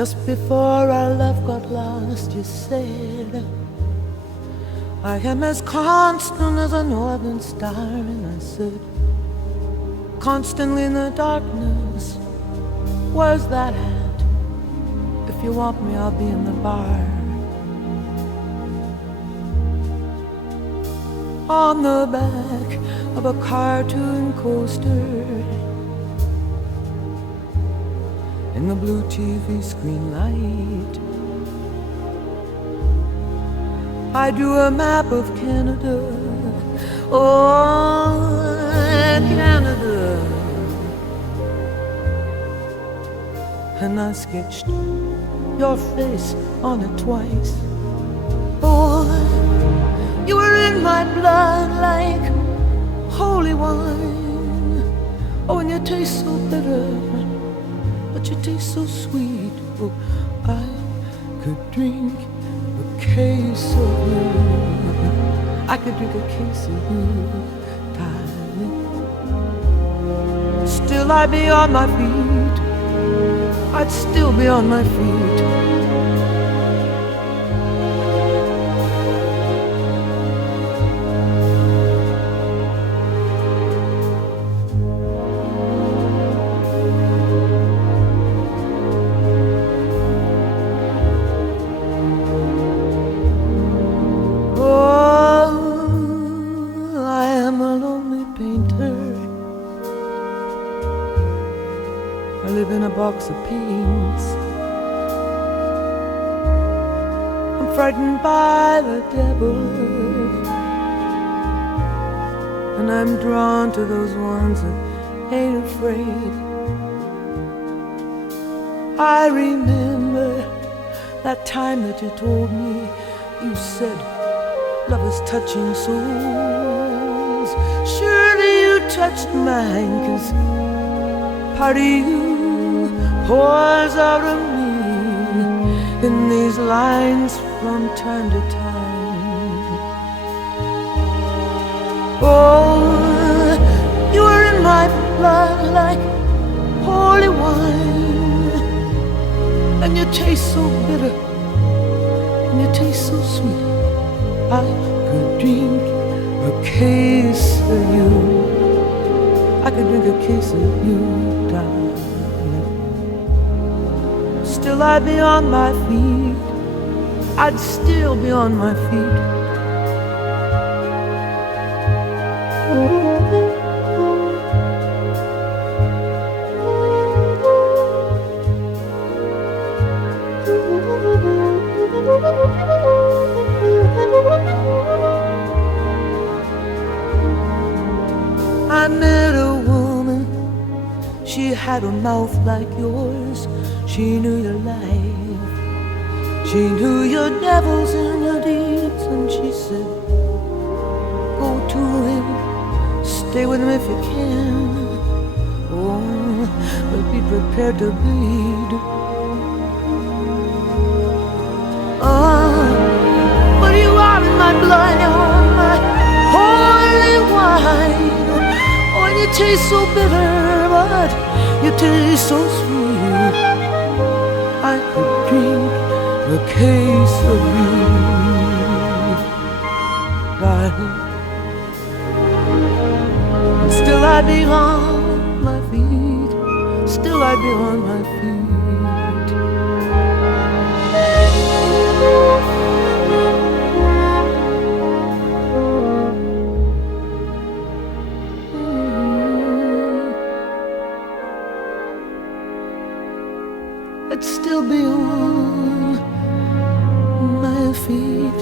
Just before our love got lost, you said, I am as constant as a northern star. And I said, constantly in the darkness, where's that at? If you want me, I'll be in the bar. On the back of a cartoon coaster, in the blue TV screen light, I drew a map of Canada. Oh, Canada. And I sketched your face on it twice. Oh, you were in my blood like holy wine. Oh, and you taste so bitter, but you taste so sweet. Oh, I could drink a case of you. I could drink a case of you, darling. Still I'd be on my feet. I'd still be on my feet. I live in a box of paints. I'm frightened by the devil, and I'm drawn to those ones that ain't afraid. I remember that time that you told me, you said, love is touching souls. Surely you touched mine, 'cause part of you pours out of me in these lines from time to time. Oh, you are in my blood like holy wine, and you taste so bitter, and you taste so sweet. I could drink a case of you. I could drink a case of you, darling. Still I'd be on my feet. I'd still be on my feet. I met a woman, she had a mouth like yours. She knew your life, she knew your devils and your deeds. And she said, go to him, stay with him if you can. Oh, but be prepared to bleed. Oh, but you are in my blood, you're my holy wine. Oh, and you taste so bitter, but you taste so sweet. I could drink a case of you, darling. And still I'd be on my feet. Still I'd be on my feet. I'd still be on my feet.